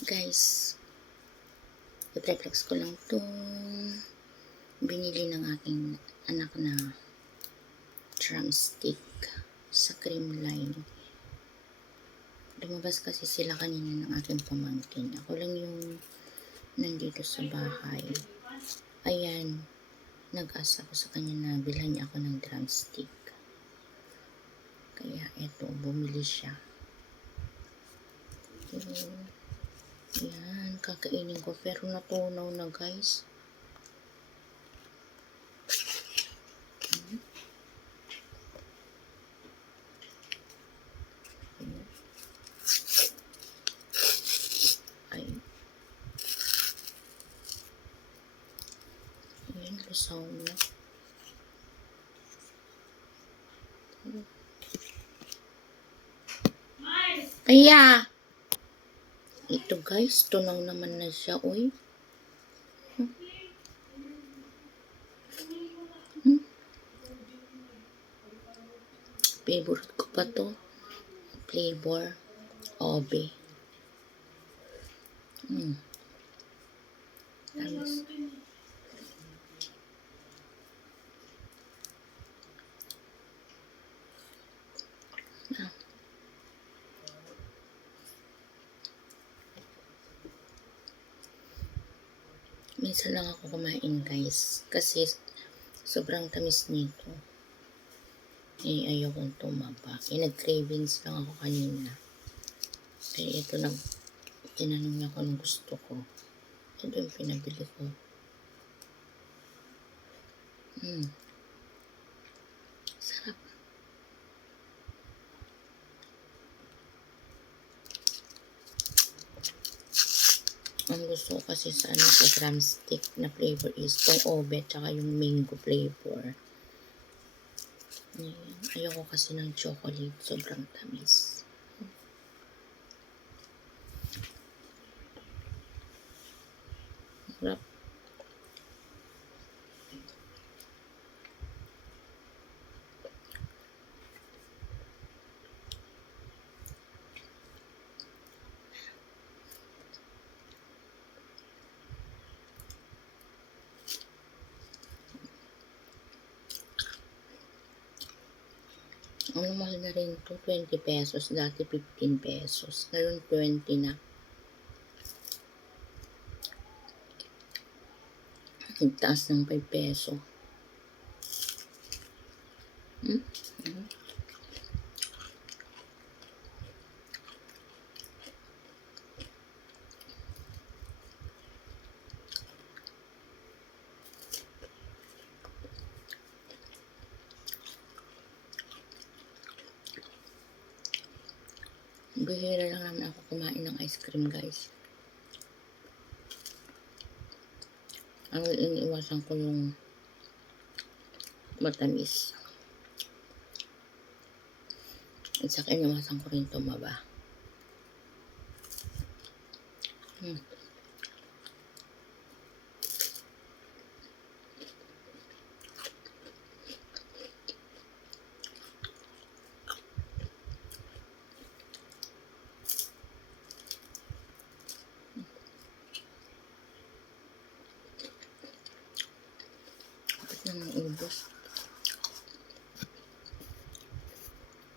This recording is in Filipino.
Guys, i-reflex ko lang itong binili ng aking anak na drumstick sa Creamline. Lumabas kasi sila kanina ng aking pamangkin. Ako lang yung nandito sa bahay. Ayan, nag-asa ako sa kanya na bilhan niya ako ng drumstick. Kaya eto, bumili siya. Ayan, kakainin ko pero natunaw na guys. Ay. Ayan, lusaw na. Kaya, ito guys, tunaw naman na siya, uy. Favorite ko pa to. Flavor. Obe. Tamis. Ah. Minsan lang ako kumain guys. Kasi sobrang tamis nito. Ayokong tumaba. Nag-cravings lang ako kanina. Kaya ito lang. Tinanong niya kung gusto ko. Ito yung pinabili ko. Sarap. Ang gusto ko kasi sa drumstick na flavor is tong obe tsaka yung mango flavor. Ayoko kasi ng chocolate. Sobrang tamis. Sarap. Ang mahal na rin to, 20 pesos. Dati 15 pesos. Ngayon 20 na. Ang taas ng 5 peso. Bihira lang naman ako kumain ng ice cream guys. Ang iniiwasan ko yung matamis. At saka iniwasan ko rin tumaba.